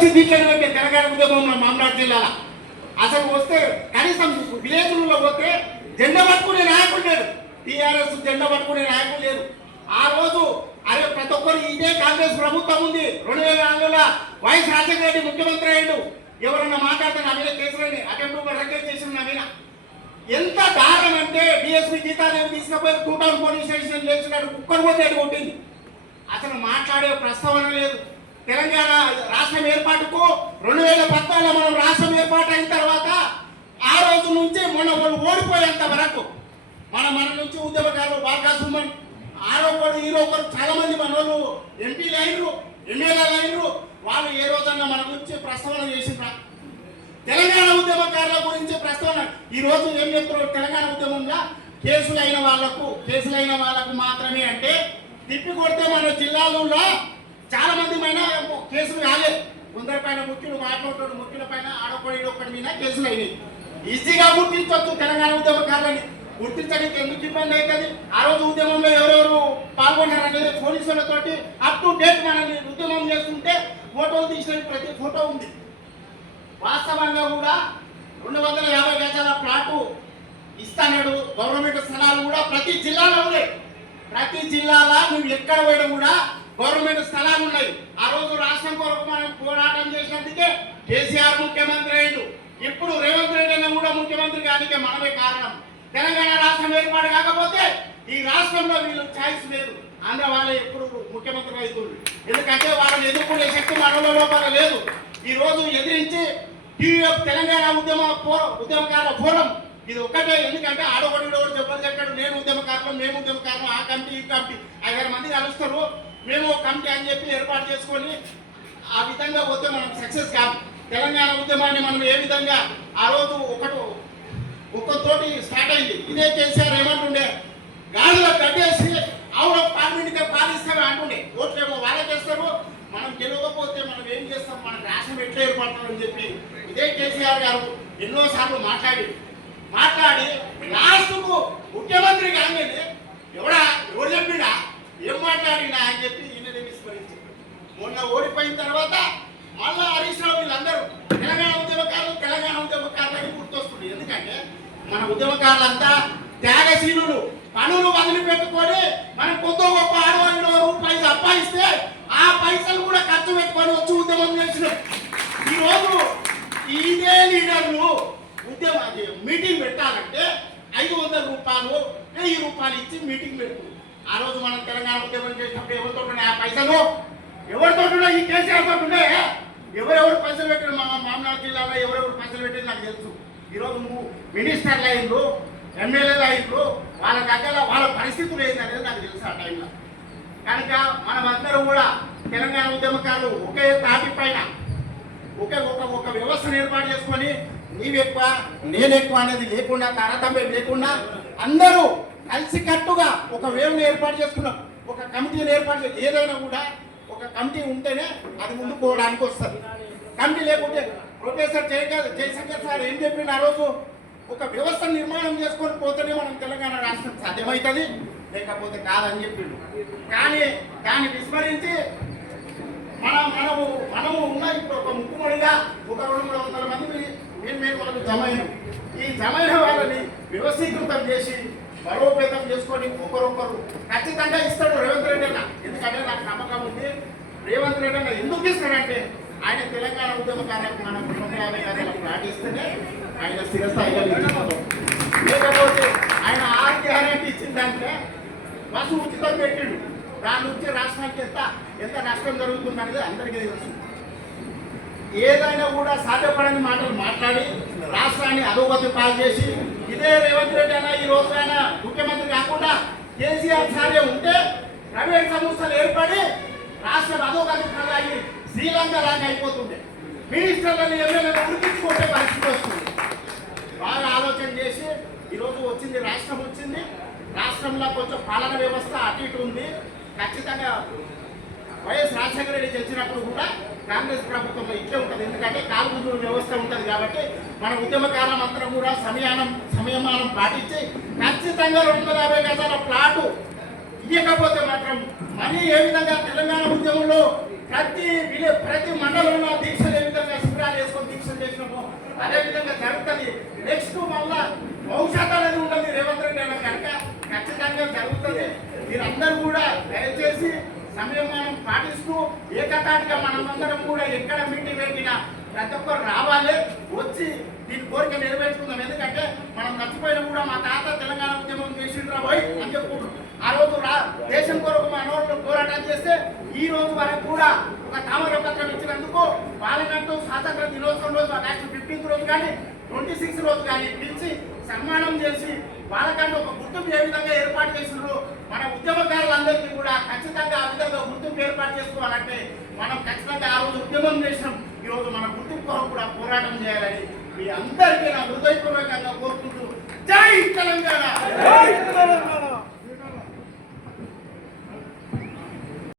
వచ్చి దీక్షలు పెట్టే తెలంగాణ ఉద్యమంలో మామనాడు జిల్లాలో అసలు వస్తే కనీసం విలేజ్లలో పోతే జెండా పట్టుకునే నాయకుడు లేడు. టీఆర్ఎస్ జెండా పట్టుకునే నాయకుడు లేరు. ఆ రోజు అరే ప్రతి ఒక్కరు ఇదే కాంగ్రెస్ ప్రభుత్వం ఉంది. 2004లో వైఎస్ రాజశేఖర రెడ్డి ముఖ్యమంత్రి అయ్యాడు. ఎవరన్నా మాట్లాడితే నా మీద కేసులని అటెంప్ట్ రిజెక్ట్ చేసిన నా మీద ఎంత దారుణం అంటే డిఎస్పీ గీతాదేవి తీసుకుపోయి 2 పోలీస్ స్టేషన్ లేచినాడు. కుక్కర్ పోతే కొట్టింది. అసలు మాట్లాడే ప్రస్తావన లేదు. తెలంగాణ రాష్ట్రం ఏర్పాటుకు 2014లో మనం రాష్ట్రం ఏర్పాటు అయిన తర్వాత ఆ రోజు నుంచి మనం ఓడిపోయేంత వరకు మన నుంచి ఉద్యమకారులు బాగా సుమన్ ఆరోపడు ఈరోకరు చాలా మంది మన వాళ్ళు ఎంపీలు అయినరు, ఎమ్మెల్యేలు అయినరు. వాళ్ళు ఏ రోజన్నా మన గురించి ప్రస్తావన చేసిండ్రా? తెలంగాణ ఉద్యమకారుల గురించి ప్రస్తావన ఈ రోజు ఏం చెప్తారు? తెలంగాణ ఉద్యమంలో కేసులైన వాళ్ళకు మాత్రమే అంటే తిప్పి కొడితే మన జిల్లాలలో చాలా మంది పైన కేసులు కాలేదు. కొందరి పైన ముఖ్యులు మాట్లాడుతాడు, ముఖ్యుల పైన ఆడొకటి ఈడొకటి మీద కేసులు అయినాయి. ఈజీగా గుర్తించవచ్చు తెలంగాణ ఉద్యమకారులని. గుర్తించడానికి ఎందుకు ఇబ్బంది అవుతుంది? ఆ రోజు ఉద్యమంలో ఎవరెవరు పాల్గొన్నారనేది పోలీసులతోటి అప్ టు డేట్ మనల్ని ఉద్యమం చేస్తుంటే ఫోటోలు తీసిన ప్రతి ఫోటో ఉంది. వాస్తవంగా కూడా 250 గజాల ప్లాటు ఇస్తాడు. గవర్నమెంట్ స్థలాలు కూడా ప్రతి జిల్లాలో ఉన్నాయి. ప్రతి జిల్లాలో నువ్వు ఎక్కడ పోయినా కూడా గవర్నమెంట్ స్థలాలు ఉన్నాయి. ఆ రోజు రాష్ట్రం కొరకు మనం పోరాటం చేసినందుకే కేసీఆర్ ముఖ్యమంత్రి అయ్యిండు. ఇప్పుడు రేవంత్ రెడ్డి అయినా కూడా ముఖ్యమంత్రి కానికే మనమే కారణం. తెలంగాణ రాష్ట్రం ఏర్పాటు కాకపోతే ఈ రాష్ట్రంలో వీళ్ళు ఛాయిస్ లేదు. ఆంధ్ర వాళ్ళే ఎప్పుడు ముఖ్యమంత్రి అవుతుంది. ఎందుకంటే వాళ్ళని ఎదుర్కొనే శక్తి మనలో లోపల లేదు. ఈ రోజు ఎదిరించి టీవీఎఫ్ తెలంగాణ ఉద్యమకారుల ఫోరం ఇది ఒక్కటే. ఎందుకంటే ఆడొకటి చెప్పని చెప్పాడు, నేను ఉద్యమకారులు, మేము ఉద్యమకారులు, ఆ కమిటీ ఈ కమిటీ 5 మంది కలుస్తారు, మేము కమిటీ అని చెప్పి ఏర్పాటు చేసుకొని ఆ విధంగా పోతే మనం సక్సెస్ కాదు. తెలంగాణ ఉద్యమాన్ని మనం ఏ విధంగా ఆ రోజు ఒక్కతోటి స్టార్ట్ అయింది. ఇదే కేసీఆర్ ఏమంటుండే, గాలిలో గడ్డేసి ఆవుల పార్లమెంట్గా పాలిస్తామే అంటుండే. ఓట్లేమో వాళ్ళకేస్తారు, మనం గెలవకపోతే మనం ఏం చేస్తాం, మన రాష్ట్రం ఎట్లా ఏర్పడతామని చెప్పి ఇదే కేసీఆర్ గారు ఎన్నోసార్లు మాట్లాడి లాస్ట్కు ముఖ్యమంత్రి కానీ ఎవరు చెప్పినా ఏం మాట్లాడినా అని చెప్పి ఈయననే విస్మరించారు. మొన్న ఓడిపోయిన తర్వాత మళ్ళా హరీష్ రావు వీళ్ళందరూ తెలంగాణ ఉద్యమకారులని గుర్తొస్తుంది. ఎందుకంటే మన ఉద్యమకారులంతా త్యాగశీలులు. పనులు వదిలిపెట్టుకొని మనం కొత్త గొప్ప ₹60 సంపాదిస్తే ఆ పైసలు కూడా ఖర్చు పెట్టుకొని వచ్చి ఉద్యమం చేసినాం. ఈరోజు ఇదే లీడర్లు మీటింగ్ పెట్టాలంటే ₹500 ₹1000 ఇచ్చి మీటింగ్ పెట్టుకుంటారు. ఆ రోజు మనం తెలంగాణ ఉద్యమం చేసినప్పుడు ఎవరితో ఆ పైసలు ఎవరితో ఈ కేసీఆర్ తోటి ఉండే ఎవరెవరు పైసలు పెట్టారు మా మామనాడు జిల్లాలో ఎవరెవరు పైసలు పెట్టారు నాకు తెలుసు. ఈరోజు మినిస్టర్లు అయ్యిండ్రు, ఎమ్మెల్యేలు అయ్యిండ్రు, వాళ్ళ దగ్గర వాళ్ళ పరిస్థితులు ఏంటనేది నాకు తెలుసు ఆ టైంలో. కనుక మనమందరం కూడా తెలంగాణ ఉద్యమకారులు ఒకే తాటి పైన ఒక వ్యవస్థను ఏర్పాటు చేసుకొని నీవెక్కువ నేనెక్కువ అనేది లేకుండా, తారతమ్యం లేకుండా అందరూ కలిసికట్టుగా ఒక వేవ్ని ఏర్పాటు చేసుకున్నాం. ఒక కమిటీని ఏర్పాటు చేసి ఏదైనా కూడా ఒక కమిటీ ఉంటేనే అది ముందుకు పోవడానికి వస్తుంది. కమిటీ లేకుంటే ప్రొఫెసర్ జయశంకర్ సార్ ఏం చెప్పిండు ఆ రోజు, ఒక వ్యవస్థ నిర్మాణం చేసుకొని పోతేనే మనం తెలంగాణ రాష్ట్రం సాధ్యమవుతుంది, లేకపోతే కాదని చెప్పిండు. కానీ దాన్ని విస్మరించి మనము ఉన్న ఇప్పుడు ఒక ముక్కుమడిగా ఒక 200-300 మంది మేము వాళ్ళకి జమైన ఈ జమైన వాళ్ళని వ్యవస్థీకృతం చేసి బలోపేతం చేసుకొని ఒకరొకరు ఖచ్చితంగా ఇస్తాడు రేవంత్ రెడ్డి అన్న. ఎందుకంటే నాకు నమ్మకం ఉంది, రేవంత్ రెడ్డి అన్న ఎందుకు ఇస్తాడంటే ఆయన తెలంగాణ ఉద్యమకారులకు మనం 250 గజాల ప్లాట్ ఇస్తేనే ఆయన స్థిరస్థాయిగా లేకపోతే ఆయన గ్యారెంటీ ఇచ్చిందంటే బస్సు ఉచితం పెట్టిండు. దాని నుంచి రాష్ట్రానికి ఎంత నష్టం జరుగుతుందనేది అందరికీ తెలుసు. ఏదైనా కూడా సాధ్యపడని మాటలు మాట్లాడి రాష్ట్రాన్ని అధోగతి పాలు చేసి ఇదే రేవంత్ రెడ్డి అయినా ఈ రోజు అయినా ముఖ్యమంత్రి కాకుండా కేసీఆర్ సారే ఉంటే ప్రైవేట్ సంస్థలు ఏర్పడి రాష్ట్రం అధోగతి పాలయ్యి శ్రీలంక లాగా అయిపోతుండే. మినిస్టర్లను ఎమ్మెల్యేలు ఉడిపించుకుంటే పరిస్థితి వస్తుంది. బాగా ఆలోచన చేసి ఈరోజు వచ్చింది, రాష్ట్రం వచ్చింది. రాష్ట్రంలో కొంచెం పాలన వ్యవస్థ అటు ఇటు ఉంది. ఖచ్చితంగా వైఎస్ రాజశేఖర రెడ్డి గెలిచినప్పుడు కూడా కాంగ్రెస్ ప్రభుత్వంలో ఇట్లే ఉంటుంది. ఎందుకంటే కాలుగుంజూరు వ్యవస్థ ఉంటుంది కాబట్టి మన ఉద్యమకాలం అంతా కూడా సంయమానం పాటించి ఖచ్చితంగా 250 గజాల ప్లాటు ఇవ్వకపోతే మాత్రం మనీ ఏ విధంగా తెలంగాణ ఉద్యమంలో ప్రతి మండలంలో దీక్షలు ఏ విధంగా శిబిరాలు వేసుకొని దీక్షలు చేసినామో అదే విధంగా జరుగుతుంది. నెక్స్ట్ మళ్ళా భవిష్యత్తు అనేది ఉంటుంది రేవంత్ రెడ్డి అన్న కనుక ఖచ్చితంగా జరుగుతుంది. మీరందరూ కూడా దయచేసి సంయమనం పాటిస్తూ ఏకతాటిగా మనమందరం కూడా ఎక్కడ మీటింగ్ పెట్టినా ప్రతి ఒక్కరు రావాలి, వచ్చి దీని కోరిక నెరవేర్చుకుందాం. ఎందుకంటే మనం మర్చిపోయినా కూడా మా తాత తెలంగాణ ఉద్యమం చేసిండ్రా పోయి అని చెప్పుకుంటాం. ఆ రోజు దేశం కొరకు మా నోట్లు పోరాటం చేస్తే ఈ రోజు వరకు కూడా ఒక తామర పత్రం ఇచ్చినందుకు పార్లమెంటు స్వాతంత్ర దినోత్సవం రోజు ఆగస్టు 15th రోజు కానీ 26 రోజు కానీ పిలిచి సన్మానం చేసి వాళ్ళకంటే ఒక గుర్తింపు ఏ విధంగా ఏర్పాటు చేసినారు. మన ఉద్యమకారులందరికీ కూడా ఖచ్చితంగా ఆ విధంగా గుర్తింపు ఏర్పాటు చేసుకోవాలంటే మనం ఖచ్చితంగా ఆ రోజు ఉద్యమం చేసినాం. ఈరోజు మన గుర్తింపు కొరకు కూడా పోరాటం చేయాలని మీ అందరికీ నా హృదయపూర్వకంగా కోరుకుంటూ జై తెలంగాణ.